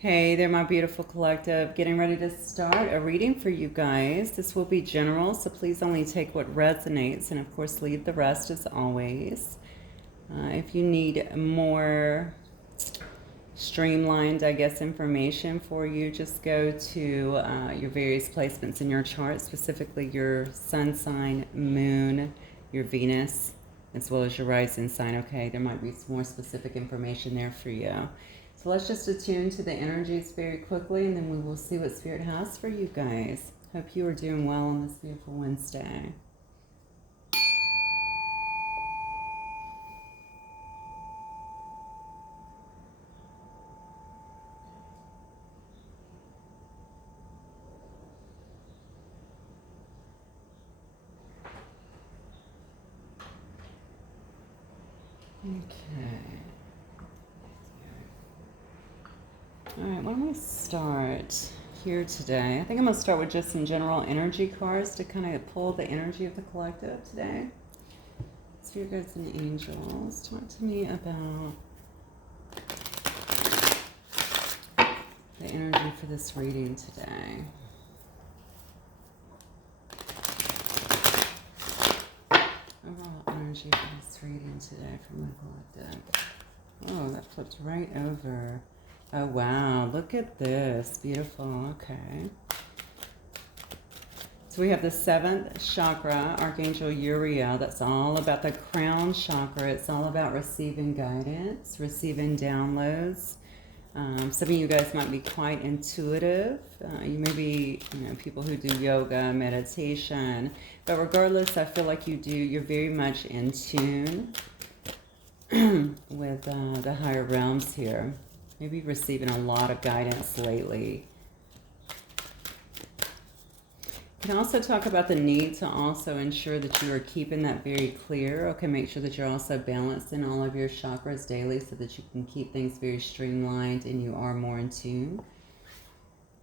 Hey there, my beautiful collective. Getting ready to start a reading for you guys. This will be general, so please only take what resonates and, of course, leave the rest as always. If you need more streamlined, I guess, information for you, just go to your various placements in your chart, specifically your sun sign, moon, your Venus, as well as your rising sign. Okay, there might be some more specific information there for you. So let's just attune to the energies very quickly, and then we will see what Spirit has for you guys. Hope you are doing well on this beautiful Wednesday. Okay. All right, why don't we start here today? I think I'm going to start with just some general energy cards to kind of pull the energy of the collective today. Spirit guides and angels, talk to me about the energy for this reading today. Overall energy for this reading today from the collective. Oh, that flipped right over. Oh, wow. Look at this. Beautiful. Okay. So we have the 7th chakra, Archangel Uriel. That's all about the crown chakra. It's all about receiving guidance, receiving downloads. Some of you guys might be quite intuitive. You may be, people who do yoga, meditation. But regardless, I feel like you're very much in tune with the higher realms here. Maybe receiving a lot of guidance lately. You can also talk about the need to also ensure that you are keeping that very clear. Okay, make sure that you're also balanced in all of your chakras daily so that you can keep things very streamlined and you are more in tune.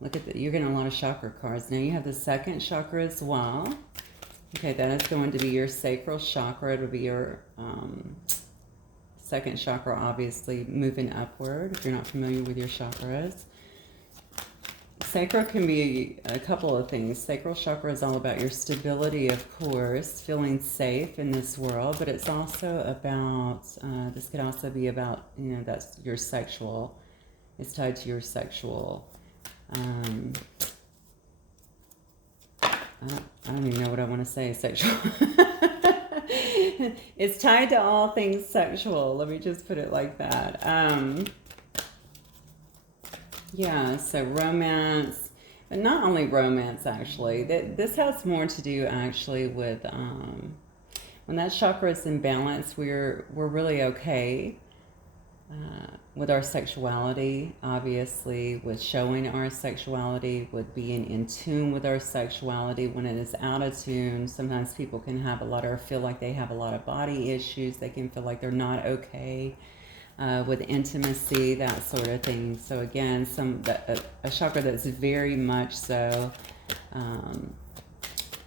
Look at that. You're getting a lot of chakra cards. Now you have the 2nd chakra as well. Okay, that is going to be your sacral chakra. It'll be your 2nd chakra, obviously, moving upward if you're not familiar with your chakras. Sacral can be a couple of things. Sacral chakra is all about your stability, of course, feeling safe in this world, but it's also about, this could also be about, that's your sexual, it's tied to your sexual, I don't even know what I want to say, sexual. It's tied to all things sexual. Let me just put it like that. Yeah, so romance, but not only romance, actually. This has more to do, actually, with when that chakra is in balance, we're really okay with our sexuality, obviously, with showing our sexuality, with being in tune with our sexuality. When it is out of tune, sometimes people can have feel like they have a lot of body issues. They can feel like they're not okay with intimacy, that sort of thing. So again, a chakra that's very much so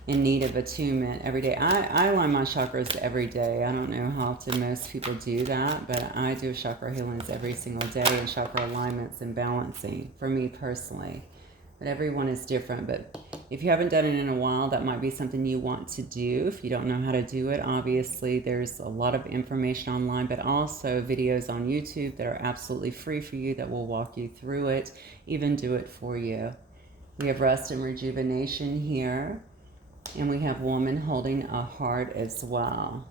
in need of attunement every day. I align my chakras every day. I don't know how often most people do that, but I do chakra healings every single day and chakra alignments and balancing for me personally. But everyone is different. But if you haven't done it in a while, that might be something you want to do. If you don't know how to do it, obviously there's a lot of information online, but also videos on YouTube that are absolutely free for you that will walk you through it, even do it for you. We have rest and rejuvenation here. And we have woman holding a heart as well.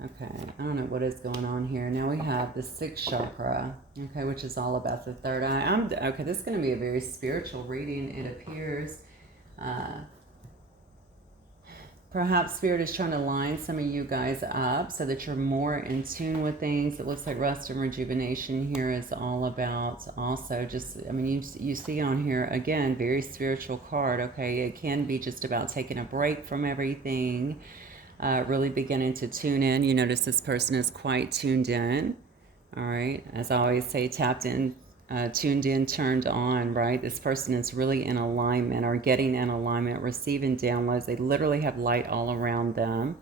Okay, I don't know what is going on here. Now we have the 6th chakra, okay, which is all about the third eye. Okay, this is going to be a very spiritual reading, it appears. Perhaps Spirit is trying to line some of you guys up so that you're more in tune with things. It looks like rest and rejuvenation here is all about also just, you see on here, again, very spiritual card, okay? It can be just about taking a break from everything, really beginning to tune in. You notice this person is quite tuned in, all right? As I always say, tapped in, tuned in, turned on, right? This person is really in alignment or getting in alignment, receiving downloads. They literally have light all around them.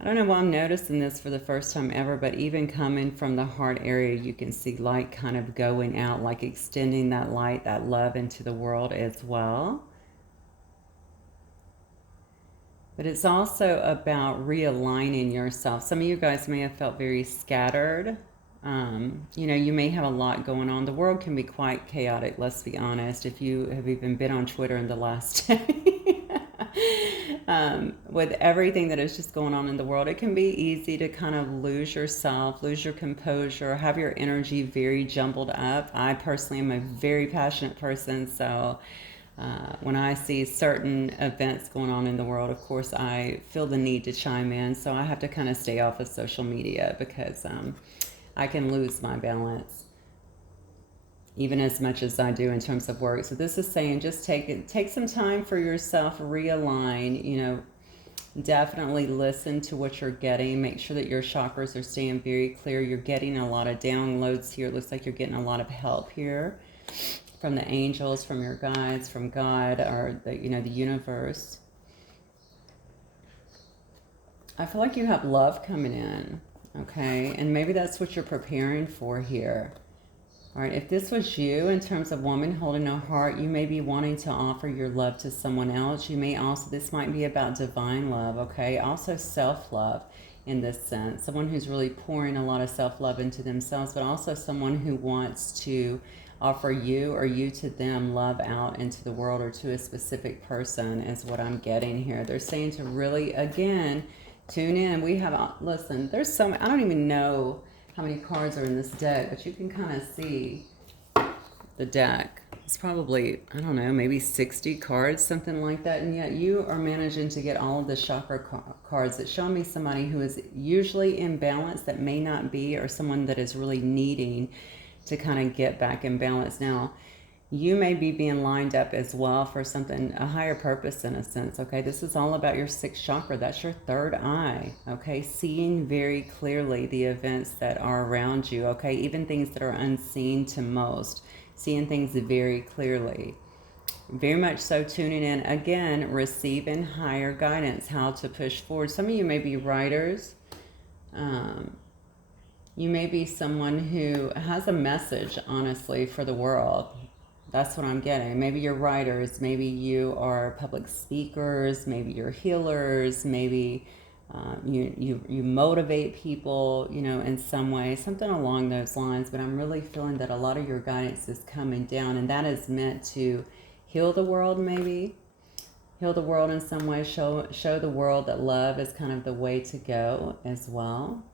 I don't know why I'm noticing this for the first time ever, but even coming from the heart area, you can see light kind of going out, like extending that light, that love into the world as well. But it's also about realigning yourself. Some of you guys may have felt very scattered. You know, you may have a lot going on. The world can be quite chaotic, let's be honest. If you have even been on Twitter in the last day, with everything that is just going on in the world, it can be easy to kind of lose yourself, lose your composure, have your energy very jumbled up. I personally am a very passionate person, so when I see certain events going on in the world, of course, I feel the need to chime in. So I have to kind of stay off of social media because I can lose my balance, even as much as I do in terms of work. So this is saying just take some time for yourself, realign, you know, definitely listen to what you're getting. Make sure that your chakras are staying very clear. You're getting a lot of downloads here. It looks like you're getting a lot of help here from the angels, from your guides, from God, or the, you know, the universe. I feel like you have love coming in, okay? And maybe that's what you're preparing for here. All right, if this was you in terms of woman holding a heart, you may be wanting to offer your love to someone else. You may also, this might be about divine love, okay? Also self-love in this sense. Someone who's really pouring a lot of self-love into themselves, but also someone who wants to offer you or you to them love out into the world or to a specific person is what I'm getting here. They're saying to really, again, tune in. We have, listen, there's so many, I don't even know how many cards are in this deck, but you can kind of see the deck. It's probably, I don't know, maybe 60 cards, something like that. And yet you are managing to get all of the chakra cards that show me somebody who is usually in balance that may not be, or someone that is really needing to kind of get back in balance. Now, you may be being lined up as well for something, a higher purpose in a sense, okay? This is all about your sixth chakra. That's your third eye, okay? Seeing very clearly the events that are around you, okay? Even things that are unseen to most. Seeing things very clearly. Very much so tuning in. Again, receiving higher guidance, how to push forward. Some of you may be writers. You may be someone who has a message, honestly, for the world. That's what I'm getting. Maybe you're writers, maybe you are public speakers, maybe you're healers, maybe you motivate people, you know, in some way, something along those lines. But I'm really feeling that a lot of your guidance is coming down, and that is meant to heal the world, maybe. Heal the world in some way, show the world that love is kind of the way to go as well.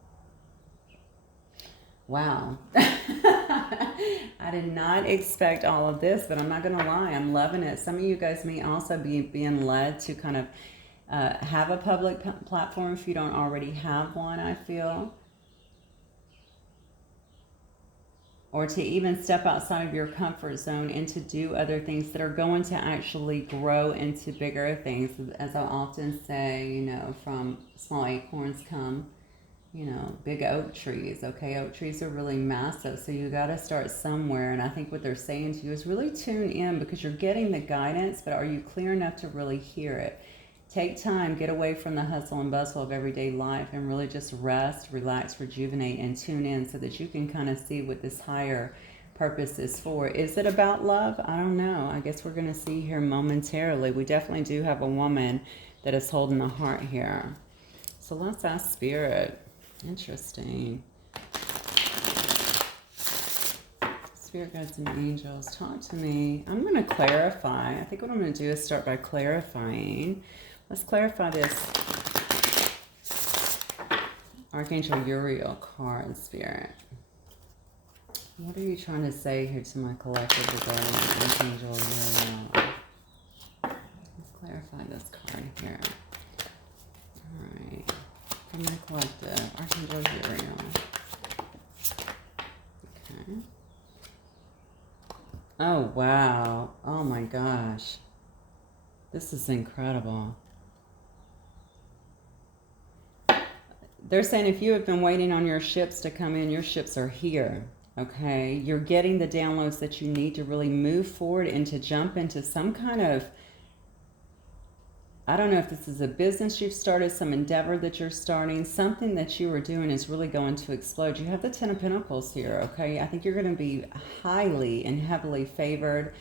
Wow. I did not expect all of this, but I'm not going to lie. I'm loving it. Some of you guys may also be being led to kind of have a public platform if you don't already have one, I feel. Or to even step outside of your comfort zone and to do other things that are going to actually grow into bigger things. As I often say, you know, from small acorns come, you know, big oak trees, okay? Oak trees are really massive, so you got to start somewhere. And I think what they're saying to you is really tune in, because you're getting the guidance, but are you clear enough to really hear it? Take time, get away from the hustle and bustle of everyday life and really just rest, relax, rejuvenate, and tune in so that you can kind of see what this higher purpose is for. Is it about love? I don't know. I guess we're going to see here momentarily. We definitely do have a woman that is holding the heart here. So let's ask Spirit. Interesting. Spirit guides and angels, talk to me. I'm going to clarify. I think what I'm going to do is start by clarifying. Let's clarify this Archangel Uriel card, Spirit. What are you trying to say here to my collective regarding Archangel Uriel? Let's clarify this card here. All right. From my collective, Archangel Uriel. Okay. Oh, wow. Oh, my gosh. This is incredible. They're saying if you have been waiting on your ships to come in, your ships are here. Okay? You're getting the downloads that you need to really move forward and to jump into some kind of I don't know if this is a business you've started, some endeavor that you're starting, something that you are doing is really going to explode. You have the Ten of Pentacles here, okay? I think you're going to be highly and heavily favored,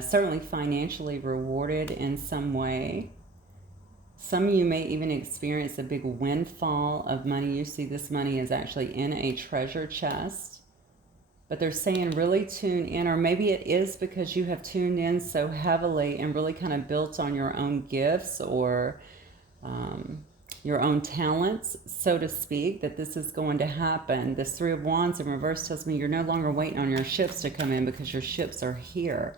certainly financially rewarded in some way. Some of you may even experience a big windfall of money. You see this money is actually in a treasure chest. But they're saying really tune in, or maybe it is because you have tuned in so heavily and really kind of built on your own gifts or your own talents, so to speak, that this is going to happen. This Three of Wands in reverse tells me you're no longer waiting on your ships to come in because your ships are here,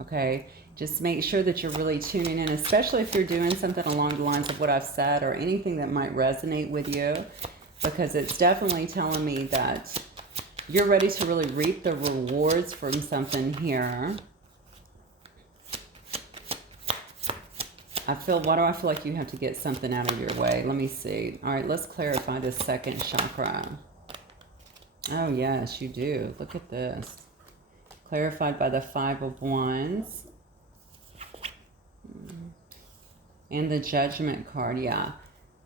okay? Just make sure that you're really tuning in, especially if you're doing something along the lines of what I've said or anything that might resonate with you, because it's definitely telling me that you're ready to really reap the rewards from something here. Why do I feel like you have to get something out of your way? Let me see. All right, let's clarify this second chakra. Oh, yes, you do. Look at this. Clarified by the Five of Wands. And the Judgment card, yeah.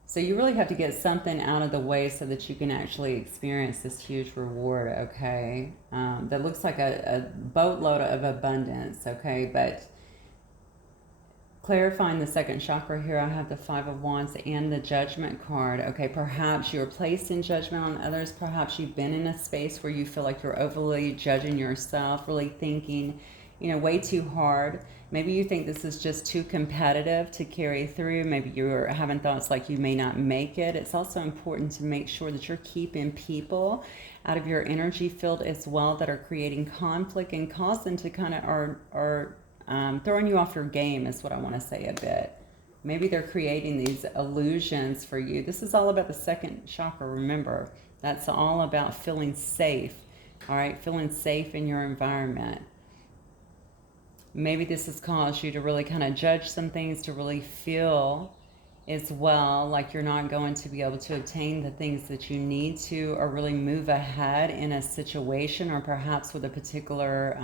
So you really have to get something out of the way so that you can actually experience this huge reward, okay? That looks like a boatload of abundance, okay? But clarifying the second chakra here, I have the Five of Wands and the Judgment card, okay? Perhaps you're placed in judgment on others. Perhaps you've been in a space where you feel like you're overly judging yourself, really thinking, you know, way too hard. Maybe you think this is just too competitive to carry through. Maybe you're having thoughts like you may not make it. It's also important to make sure that you're keeping people out of your energy field as well that are creating conflict and causing to kind of are throwing you off your game is what I want to say a bit. Maybe they're creating these illusions for you. This is all about the second chakra, remember. That's all about feeling safe, all right? Feeling safe in your environment. Maybe this has caused you to really kind of judge some things, to really feel as well like you're not going to be able to obtain the things that you need to, or really move ahead in a situation, or perhaps with a particular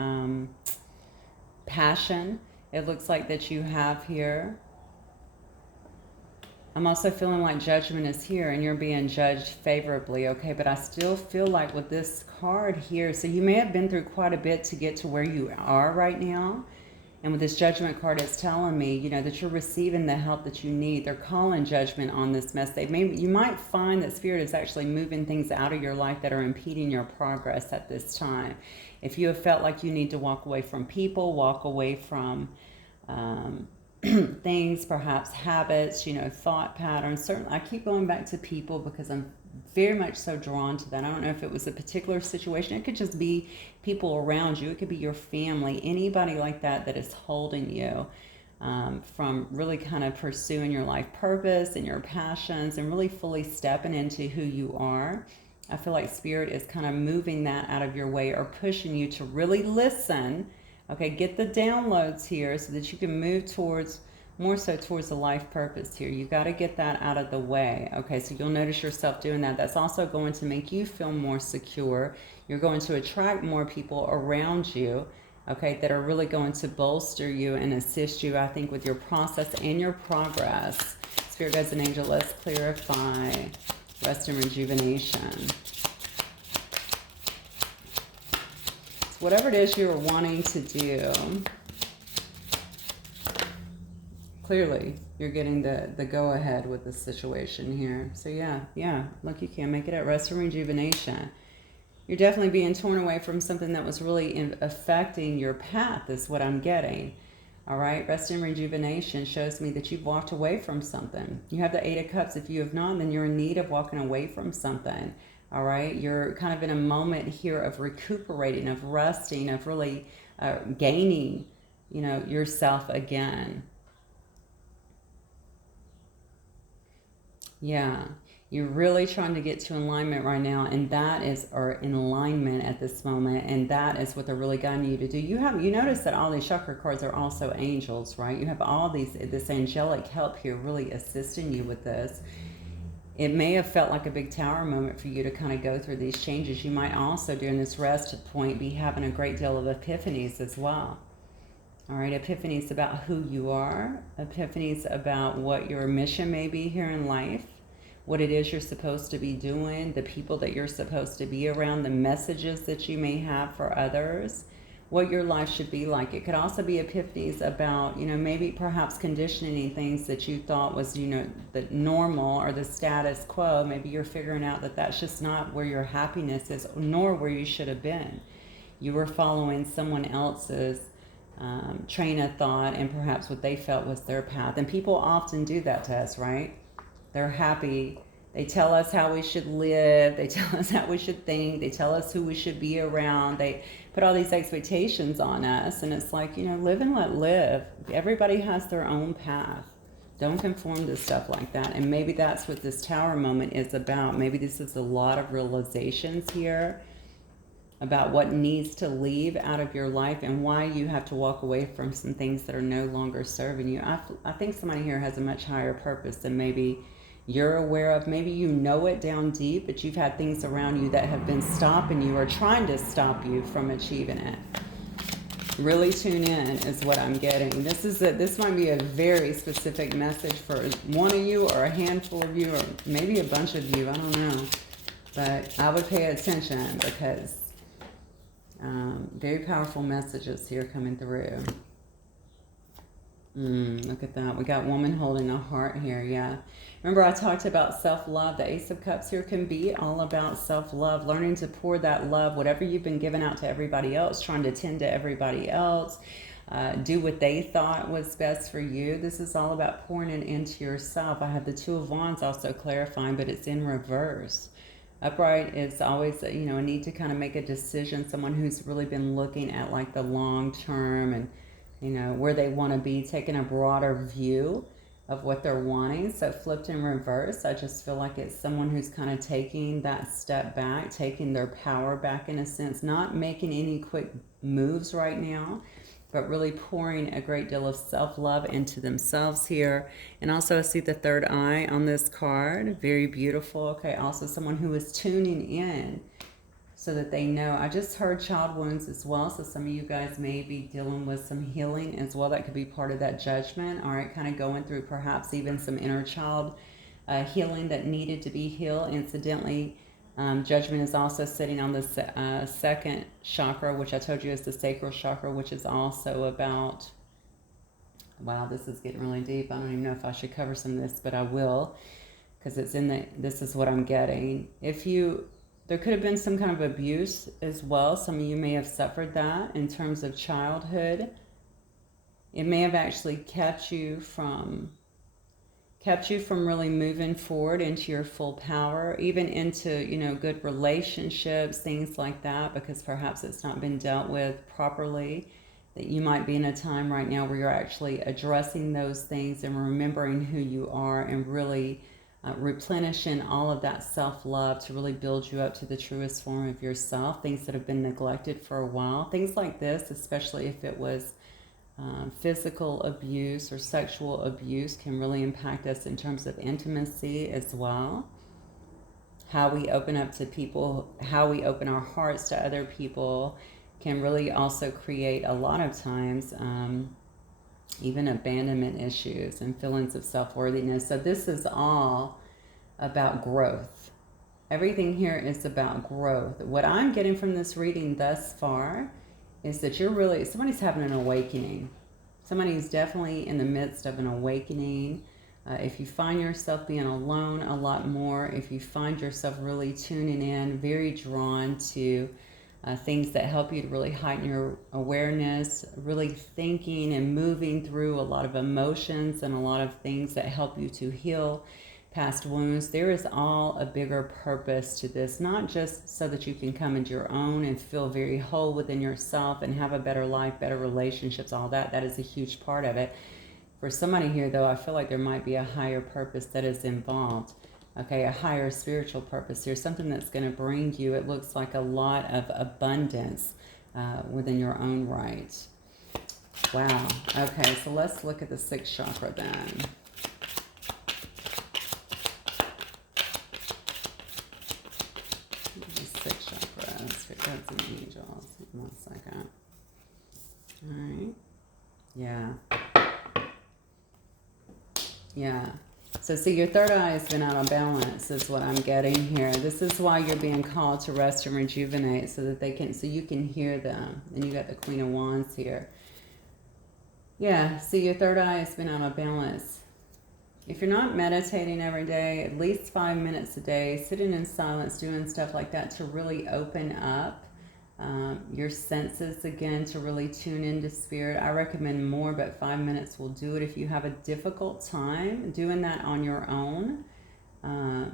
passion it looks like that you have here. I'm also feeling like judgment is here and you're being judged favorably, okay? But I still feel like with this card here, so you may have been through quite a bit to get to where you are right now. And with this Judgment card, it's telling me, you know, that you're receiving the help that you need. They're calling judgment on this mess. You might find that Spirit is actually moving things out of your life that are impeding your progress at this time. If you have felt like you need to walk away from people, walk away from things, perhaps habits, you know, thought patterns. Certainly, I keep going back to people because I'm very much so drawn to that. I don't know if it was a particular situation. It could just be people around you. It could be your family, anybody like that that is holding you from really kind of pursuing your life purpose and your passions and really fully stepping into who you are. I feel like Spirit is kind of moving that out of your way or pushing you to really listen. Okay, get the downloads here so that you can move towards, more so towards the life purpose here. You got to get that out of the way. Okay, so you'll notice yourself doing that. That's also going to make you feel more secure. You're going to attract more people around you, okay, that are really going to bolster you and assist you, I think, with your process and your progress. Spirit guides and angel, let's clarify rest and rejuvenation. Whatever it is you're wanting to do, clearly you're getting the go-ahead with the situation here. So yeah, look, you can make it at rest and rejuvenation. You're definitely being torn away from something that was really affecting your path is what I'm getting. All right, rest and rejuvenation shows me that you've walked away from something. You have the Eight of Cups. If you have not, then you're in need of walking away from something. All right, you're kind of in a moment here of recuperating, of resting, of really gaining, you know, yourself again. Yeah, you're really trying to get to alignment right now, and that is, or in alignment at this moment, and that is what they're really guiding you to do. You notice that all these chakra cards are also angels, right? You have all this angelic help here really assisting you with this. It may have felt like a big tower moment for you to kind of go through these changes. You might also, during this rest point, be having a great deal of epiphanies as well. All right, epiphanies about who you are, epiphanies about what your mission may be here in life, what it is you're supposed to be doing, the people that you're supposed to be around, the messages that you may have for others, what your life should be like. It could also be epiphanies about, maybe perhaps conditioning things that you thought was, the normal or the status quo. Maybe you're figuring out that that's just not where your happiness is, nor where you should have been. You were following someone else's train of thought and perhaps what they felt was their path. And people often do that to us, right? They're happy. They tell us how we should live. They tell us how we should think. They tell us who we should be around. They put all these expectations on us. And it's like, live and let live. Everybody has their own path. Don't conform to stuff like that. And maybe that's what this tower moment is about. Maybe this is a lot of realizations here about what needs to leave out of your life and why you have to walk away from some things that are no longer serving you. I think somebody here has a much higher purpose than maybe you're aware of. Maybe you know it down deep, but you've had things around you that have been stopping you or trying to stop you from achieving it. Really tune in is what I'm getting. This might be a very specific message for one of you or a handful of you or maybe a bunch of you. I don't know. But I would pay attention because very powerful messages here coming through. Look at that. We got woman holding a heart here. Yeah. Remember I talked about self-love. The Ace of Cups here can be all about self-love, learning to pour that love, whatever you've been giving out to everybody else, trying to tend to everybody else, do what they thought was best for you. This is all about pouring it into yourself. I have the Two of Wands also clarifying, but it's in reverse. Upright is always, a need to kind of make a decision. Someone who's really been looking at like the long term and, where they want to be, taking a broader view of what they're wanting. So flipped in reverse, I just feel like it's someone who's kind of taking that step back, taking their power back in a sense, not making any quick moves right now, but really pouring a great deal of self-love into themselves here. And also I see the third eye on this card. Very beautiful. Okay, also someone who is tuning in so that they know. I just heard child wounds as well, so some of you guys may be dealing with some healing as well. That could be part of that judgment. All right, kind of going through perhaps even some inner child healing that needed to be healed. Incidentally, judgment is also sitting on the second chakra, which I told you is the sacral chakra, which is also about, wow, this is getting really deep. I don't even know if I should cover some of this, but I will, because it's in this is what I'm getting. There could have been some kind of abuse as well. Some of you may have suffered that in terms of childhood. It may have actually kept you from really moving forward into your full power, even into, good relationships, things like that, because perhaps it's not been dealt with properly. That you might be in a time right now where you're actually addressing those things and remembering who you are and really replenishing all of that self-love to really build you up to the truest form of yourself, things that have been neglected for a while. Things like this, especially if it was physical abuse or sexual abuse, can really impact us in terms of intimacy as well. How we open up to people, how we open our hearts to other people can really also create a lot of times even abandonment issues and feelings of self-worthiness. So this is all about growth. Everything here is about growth. What I'm getting from this reading thus far is that somebody's having an awakening. Somebody's definitely in the midst of an awakening. If you find yourself being alone a lot more, if you find yourself really tuning in, very drawn to things that help you to really heighten your awareness, really thinking and moving through a lot of emotions and a lot of things that help you to heal past wounds. There is all a bigger purpose to this, not just so that you can come into your own and feel very whole within yourself and have a better life, better relationships, all that. That is a huge part of it. For somebody here, though, I feel like there might be a higher purpose that is involved. Okay, a higher spiritual purpose here, something that's going to bring you, it looks like, a lot of abundance within your own right. Wow. Okay, so let's look at the sixth chakra then. The sixth chakra. Let's pick up some angels. 1 second. All right. Yeah. Yeah. So see, your third eye has been out of balance is what I'm getting here. This is why you're being called to rest and rejuvenate so that so you can hear them. And you got the Queen of Wands here. Yeah, see, your third eye has been out of balance. If you're not meditating every day, at least 5 minutes a day, sitting in silence, doing stuff like that to really open up your senses again, to really tune into spirit. I recommend more, but 5 minutes will do it. If you have a difficult time doing that on your own, I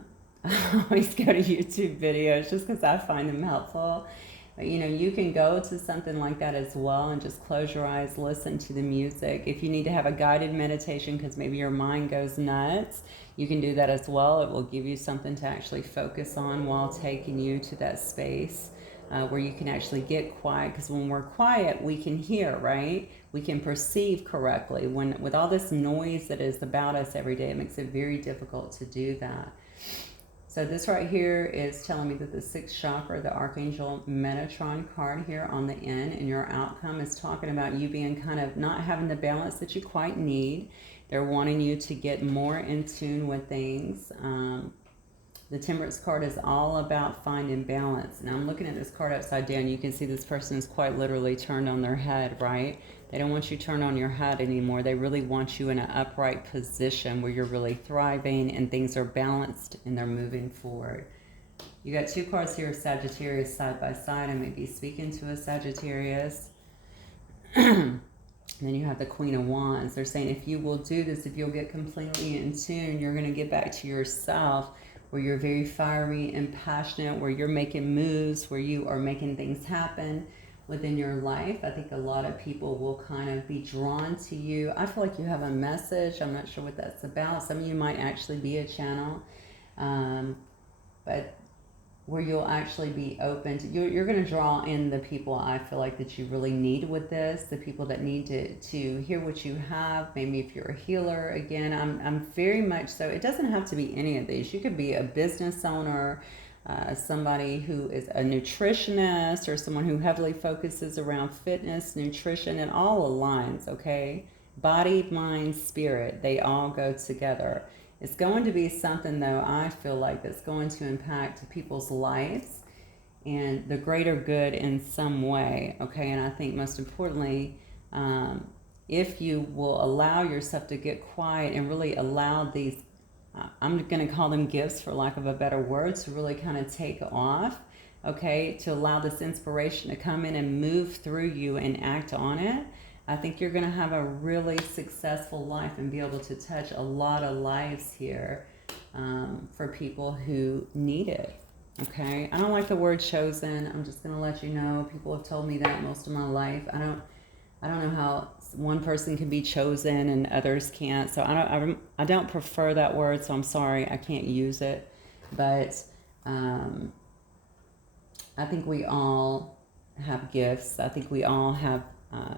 always go to YouTube videos just because I find them helpful. But, you can go to something like that as well and just close your eyes, listen to the music. If you need to have a guided meditation because maybe your mind goes nuts, you can do that as well. It will give you something to actually focus on while taking you to that space where you can actually get quiet. Because when we're quiet, we can hear, right? We can perceive correctly. With all this noise that is about us every day, it makes it very difficult to do that. So this right here is telling me that the sixth chakra, the Archangel Metatron card here on the end, and your outcome is talking about you being kind of not having the balance that you quite need. They're wanting you to get more in tune with things. The Temperance card is all about finding balance. Now I'm looking at this card upside down. You can see this person is quite literally turned on their head, right? They don't want you turned on your head anymore. They really want you in an upright position where you're really thriving and things are balanced and they're moving forward. You got two cards here of Sagittarius side by side. I may be speaking to a Sagittarius. And then you have the Queen of Wands. They're saying if you will do this, if you'll get completely in tune, you're going to get back to yourself, where you're very fiery and passionate, where you're making moves, where you are making things happen within your life. I think a lot of people will kind of be drawn to you. I feel like you have a message. I'm not sure what that's about. Some of you might actually be a channel, but where you'll actually be open to, you're going to draw in the people I feel like that you really need with this, the people that need to hear what you have. Maybe if you're a healer, again, I'm very much so. It doesn't have to be any of these. You could be a business owner, somebody who is a nutritionist, or someone who heavily focuses around fitness, nutrition. It all aligns, okay? Body, mind, spirit, they all go together. It's going to be something, though, I feel like that's going to impact people's lives and the greater good in some way, okay? And I think most importantly, if you will allow yourself to get quiet and really allow these, I'm going to call them gifts for lack of a better word, to really kind of take off, okay? To allow this inspiration to come in and move through you and act on it. I think you're going to have a really successful life and be able to touch a lot of lives here for people who need it, okay? I don't like the word chosen. I'm just going to let you know. People have told me that most of my life. I don't know how one person can be chosen and others can't. So I don't prefer that word, so I'm sorry I can't use it. But I think we all have gifts. I think we all have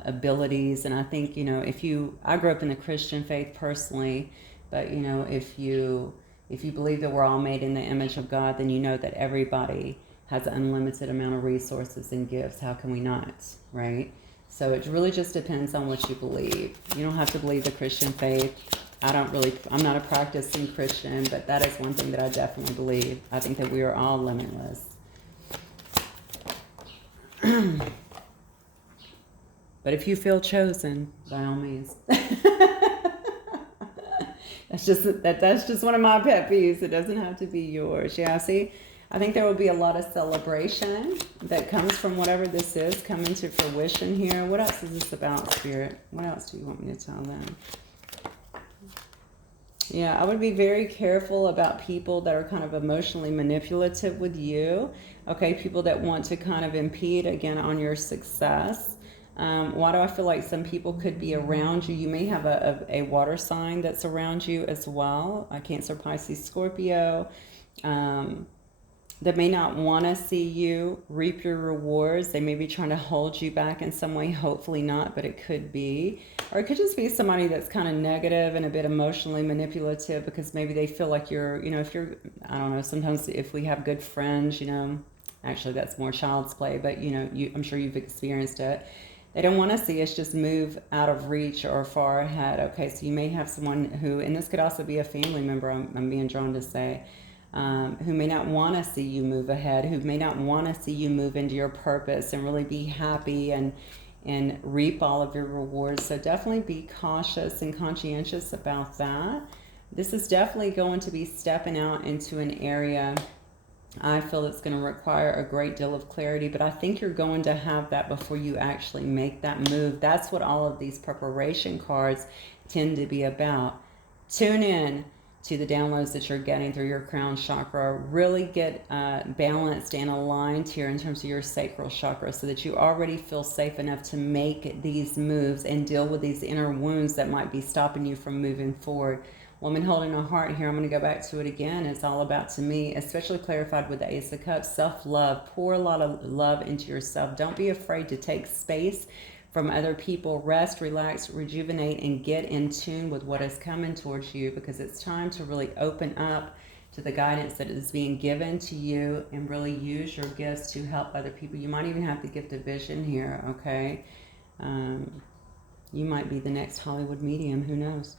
abilities, and I think, I grew up in the Christian faith personally, but if you believe that we're all made in the image of God, then you know that everybody has an unlimited amount of resources and gifts. How can we not, right? So it really just depends on what you believe. You don't have to believe the Christian faith. I'm not a practicing Christian, but that is one thing that I definitely believe. I think that we are all limitless. But if you feel chosen, by all means. That's just one of my pet peeves. It doesn't have to be yours. Yeah, see, I think there will be a lot of celebration that comes from whatever this is coming to fruition here. What else is this about, Spirit? What else do you want me to tell them? Yeah, I would be very careful about people that are kind of emotionally manipulative with you. Okay, people that want to kind of impede, again, on your success. Why do I feel like some people could be around you? You may have a water sign that's around you as well. Cancer, Pisces, Scorpio. That may not want to see you reap your rewards. They may be trying to hold you back in some way. Hopefully not, but it could be. Or it could just be somebody that's kind of negative and a bit emotionally manipulative, because maybe they feel like you're, if you're, I don't know, sometimes if we have good friends, actually that's more child's play, but I'm sure you've experienced it. They don't want to see us just move out of reach or far ahead. Okay, so you may have someone who, and this could also be a family member, I'm being drawn to say, who may not want to see you move ahead, who may not want to see you move into your purpose and really be happy and reap all of your rewards. So definitely be cautious and conscientious about that. This is definitely going to be stepping out into an area I feel it's going to require a great deal of clarity, but I think you're going to have that before you actually make that move. That's what all of these preparation cards tend to be about. Tune in to the downloads that you're getting through your crown chakra. Really get balanced and aligned here in terms of your sacral chakra so that you already feel safe enough to make these moves and deal with these inner wounds that might be stopping you from moving forward. Woman holding a heart here, I'm going to go back to it again. It's all about, to me, especially clarified with the Ace of Cups, self-love. Pour a lot of love into yourself. Don't be afraid to take space from other people. Rest, relax, rejuvenate, and get in tune with what is coming towards you, because it's time to really open up to the guidance that is being given to you and really use your gifts to help other people. You might even have the gift of vision here, okay? You might be the next Hollywood medium, who knows?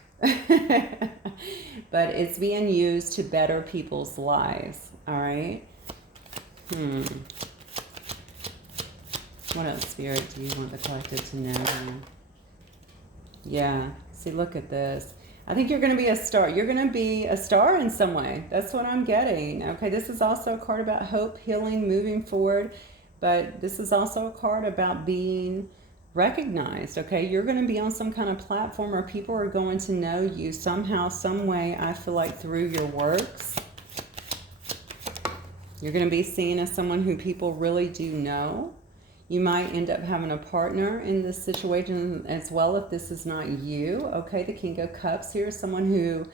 But it's being used to better people's lives, all right? What else, Spirit, do you want the collective to know? Yeah, see, look at this. I think you're going to be a star. You're going to be a star in some way. That's what I'm getting. Okay, this is also a card about hope, healing, moving forward. But this is also a card about being recognized. Okay, you're going to be on some kind of platform where people are going to know you somehow, some way. I feel like through your works. You're going to be seen as someone who people really do know. You might end up having a partner in this situation as well if this is not you. Okay, the King of Cups here is someone who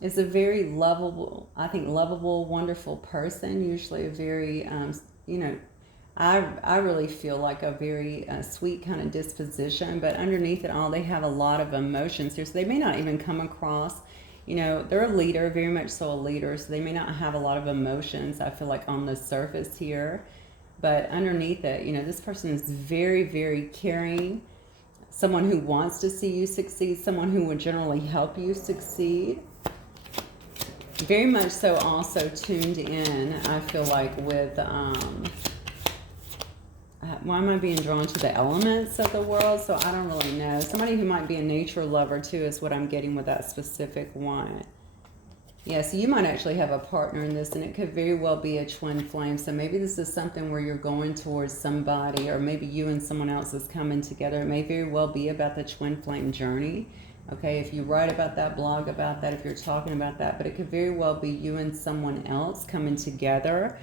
is a very lovable, I think lovable, wonderful person. Usually a very, I really feel like a very sweet kind of disposition, but underneath it all, they have a lot of emotions here. So they may not even come across, they're a leader, very much so a leader. So they may not have a lot of emotions, I feel like, on the surface here. But underneath it, this person is very, very caring, someone who wants to see you succeed, someone who would generally help you succeed. Very much so also tuned in, I feel like, with, why am I being drawn to the elements of the world? So I don't really know. Somebody who might be a nature lover too is what I'm getting with that specific one. Yeah, so you might actually have a partner in this, and it could very well be a twin flame. So maybe this is something where you're going towards somebody, or maybe you and someone else is coming together. It may very well be about the twin flame journey. Okay, if you write about that, blog about that, if you're talking about that, but it could very well be you and someone else coming together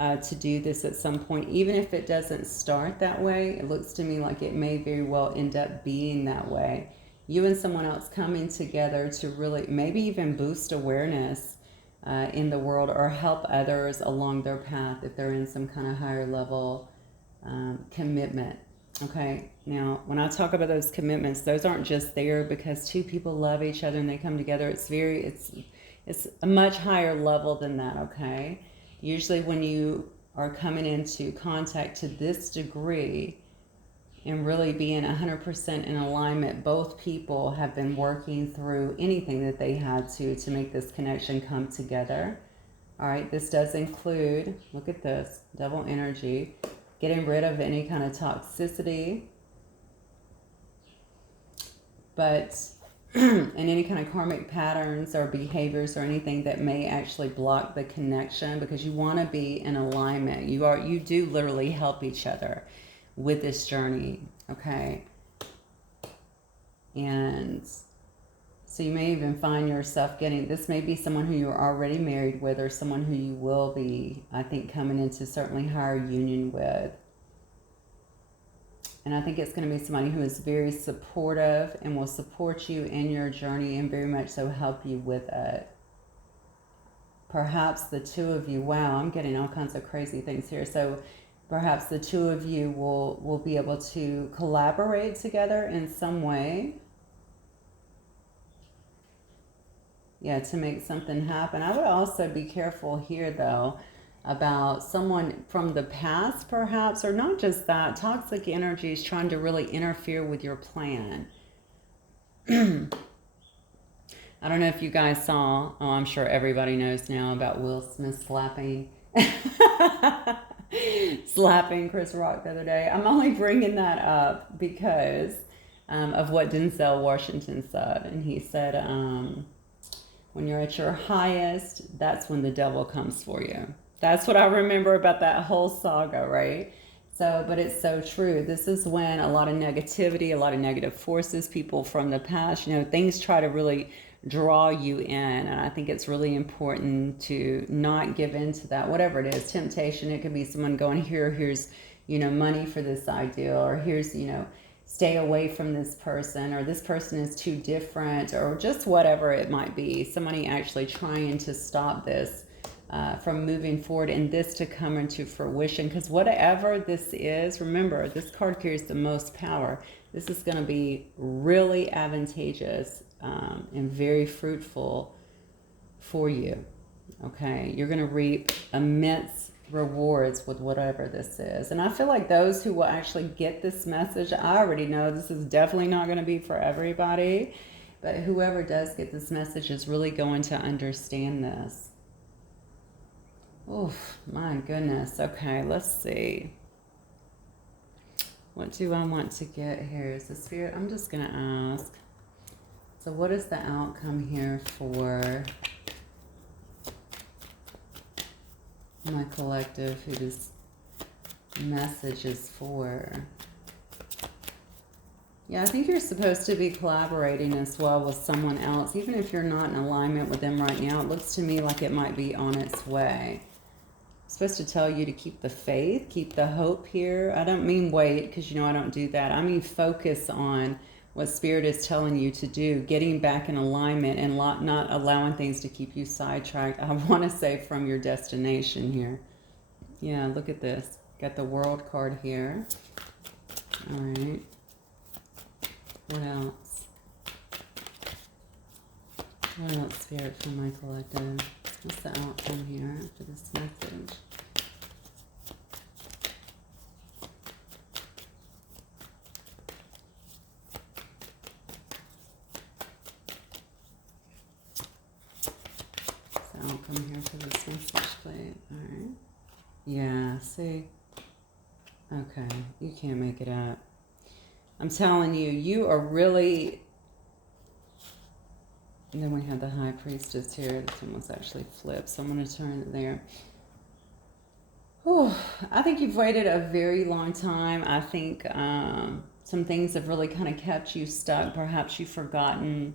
to do this at some point. Even if it doesn't start that way, it looks to me like it may very well end up being that way. You and someone else coming together to really maybe even boost awareness in the world, or help others along their path if they're in some kind of higher level commitment. Okay, now when I talk about those commitments, those aren't just there because two people love each other and they come together. It's a much higher level than that. Okay, usually when you are coming into contact to this degree and really being 100% in alignment, both people have been working through anything that they had to make this connection come together. All right, this does include, look at this, double energy, getting rid of any kind of toxicity, but and any kind of karmic patterns or behaviors or anything that may actually block the connection, because you want to be in alignment. You do literally help each other with this journey, okay? And so you may even find yourself this may be someone who you're already married with, or someone who you will be, I think, coming into certainly higher union with. And I think it's going to be somebody who is very supportive and will support you in your journey and very much so help you with it. Perhaps the two of you, wow, I'm getting all kinds of crazy things here. So perhaps the two of you will be able to collaborate together in some way. Yeah, to make something happen. I would also be careful here, though, about someone from the past, perhaps, or not just that. Toxic energy is trying to really interfere with your plan. I don't know if you guys saw, oh, I'm sure everybody knows now about Will Smith slapping Chris Rock the other day. I'm only bringing that up because of what Denzel Washington said. And he said, when you're at your highest, that's when the devil comes for you. That's what I remember about that whole saga, right? So, but it's so true. This is when a lot of negativity, a lot of negative forces, people from the past, things try to really draw you in. And I think it's really important to not give in to that, whatever it is, temptation. It could be someone going, here's, money for this ideal, or here's, stay away from this person, or this person is too different, or just whatever it might be. Somebody actually trying to stop this from moving forward and this to come into fruition. Because whatever this is, remember, this card carries the most power. This is going to be really advantageous and very fruitful for you. Okay, you're going to reap immense rewards with whatever this is. And I feel like those who will actually get this message, I already know this is definitely not going to be for everybody, but whoever does get this message is really going to understand this. Oof, my goodness. Okay, let's see. What do I want to get here? Is the spirit? I'm just going to ask. So what is the outcome here for my collective, who this message is for? Yeah, I think you're supposed to be collaborating as well with someone else. Even if you're not in alignment with them right now, it looks to me like it might be on its way. I'm supposed to tell you to keep the faith, keep the hope here. I don't mean wait, because I don't do that. I mean focus on what Spirit is telling you to do, getting back in alignment and not allowing things to keep you sidetracked. I want to say from your destination here. Yeah, look at this. Got the World card here. All right. What else? What else, Spirit, for my collective? What's the outcome here after this message? Outcome here for this message, please. All right. Yeah, see? Okay, you can't make it up. I'm telling you, you are really... And then we have the High Priestess here. This one was actually flipped, so I'm going to turn it there. Whew. I think you've waited a very long time. I think some things have really kind of kept you stuck. Perhaps you've forgotten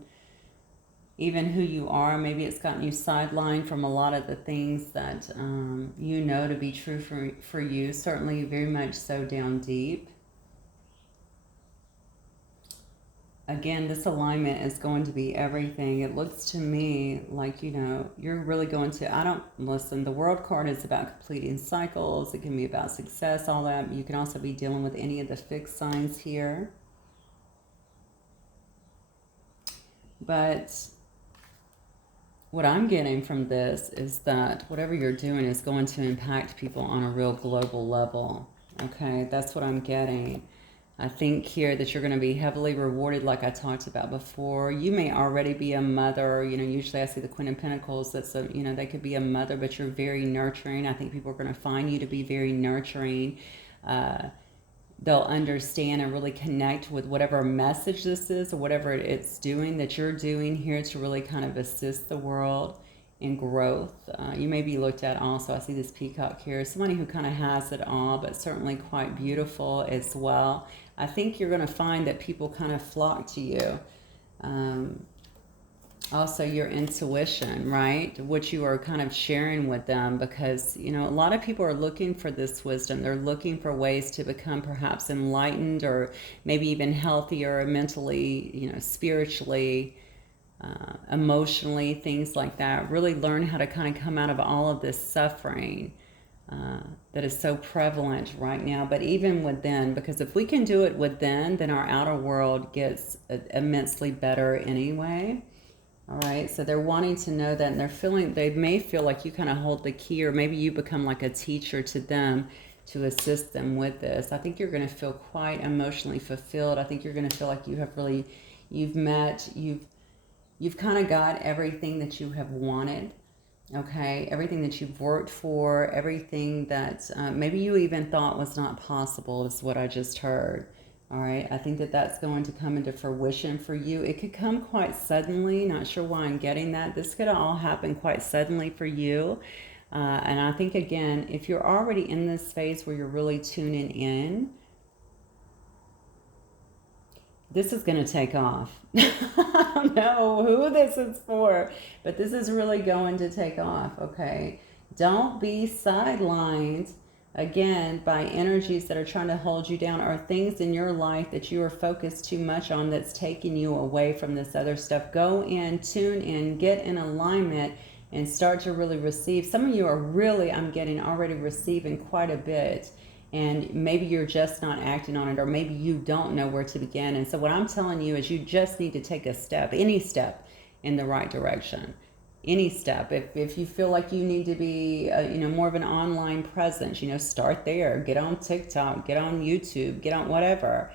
even who you are. Maybe it's gotten you sidelined from a lot of the things that to be true for you. Certainly very much so down deep. Again, this alignment is going to be everything. It looks to me like, you're really going to, listen, the World card is about completing cycles. It can be about success, all that. You can also be dealing with any of the fixed signs here. But what I'm getting from this is that whatever you're doing is going to impact people on a real global level. Okay, that's what I'm getting. I think here that you're going to be heavily rewarded, like I talked about before. You may already be a mother. Usually I see the Queen of Pentacles. That's they could be a mother, but you're very nurturing. I think people are going to find you to be very nurturing. They'll understand and really connect with whatever message this is, or whatever it's doing that you're doing here to really kind of assist the world in growth. You may be looked at also. I see this peacock here. Somebody who kind of has it all, but certainly quite beautiful as well. I think you're going to find that people kind of flock to you. Also your intuition, right? What you are kind of sharing with them, because, a lot of people are looking for this wisdom. They're looking for ways to become perhaps enlightened, or maybe even healthier mentally, spiritually, emotionally, things like that. Really learn how to kind of come out of all of this suffering that is so prevalent right now. But even within, because if we can do it within, then our outer world gets immensely better anyway. All right, so they're wanting to know that, and they're feeling, they may feel like you kind of hold the key, or maybe you become like a teacher to them to assist them with this. I think you're going to feel quite emotionally fulfilled. I think you're going to feel like you have really, you've kind of got everything that you have wanted. Okay, everything that you've worked for, everything that maybe you even thought was not possible is what I just heard. All right, I think that that's going to come into fruition for you. It could come quite suddenly. Not sure why I'm getting that. This could all happen quite suddenly for you. And I think, again, if you're already in this phase where you're really tuning in, this is going to take off. I don't know who this is for, but this is really going to take off, okay? Don't be sidelined again by energies that are trying to hold you down, or things in your life that you are focused too much on that's taking you away from this other stuff. Go in, tune in, get in alignment, and start to really receive. Some of you are really, I'm getting, already receiving quite a bit, and maybe you're just not acting on it, or maybe you don't know where to begin. And so what I'm telling you is you just need to take a step, any step, in the right direction. Any step. If you feel like you need to be more of an online presence, start there. Get on TikTok, get on YouTube, get on whatever.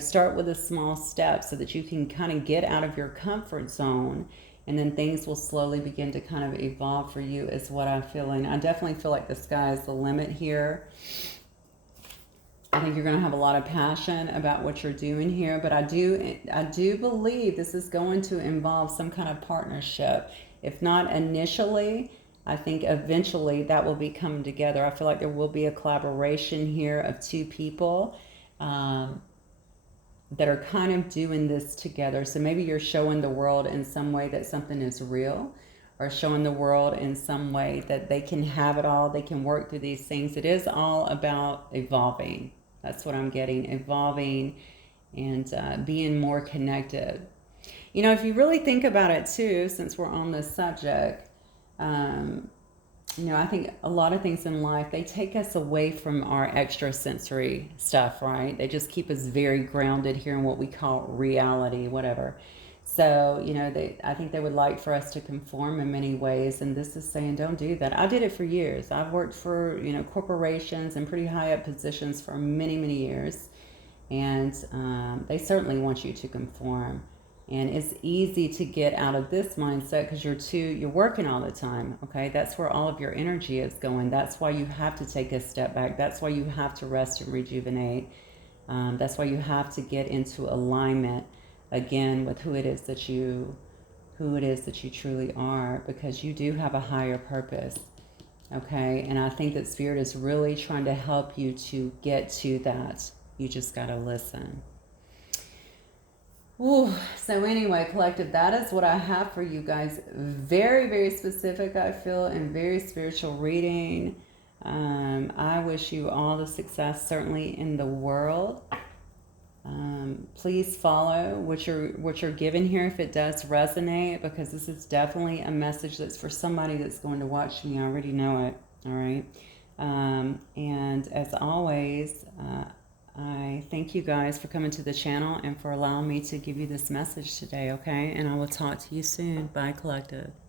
Start with a small step so that you can kind of get out of your comfort zone, and then things will slowly begin to kind of evolve for you, is what I'm feeling. I definitely feel like the sky is the limit here. I think you're going to have a lot of passion about what you're doing here, but I do believe this is going to involve some kind of partnership. If not initially, I think eventually that will be coming together. I feel like there will be a collaboration here of two people that are kind of doing this together. So maybe you're showing the world in some way that something is real, or showing the world in some way that they can have it all, they can work through these things. It is all about evolving. That's what I'm getting, evolving, and being more connected. If you really think about it too, since we're on this subject, I think a lot of things in life, they take us away from our extrasensory stuff, right? They just keep us very grounded here in what we call reality, whatever. So, I think they would like for us to conform in many ways, and this is saying don't do that. I did it for years. I've worked for, corporations and pretty high up positions for many, many years, and they certainly want you to conform. And it's easy to get out of this mindset because you're working all the time, okay? That's where all of your energy is going. That's why you have to take a step back. That's why you have to rest and rejuvenate. That's why you have to get into alignment again with who it is that you truly are, because you do have a higher purpose, okay? And I think that Spirit is really trying to help you to get to that. You just got to listen. Ooh, so anyway, collective, that is what I have for you guys. Very, very specific, I feel, and very spiritual reading. I wish you all the success, certainly, in the world. Please follow what you're given here if it does resonate, because this is definitely a message that's for somebody that's going to watch me. I already know it. All right. And as always, I thank you guys for coming to the channel and for allowing me to give you this message today, okay? And I will talk to you soon. Bye, collective.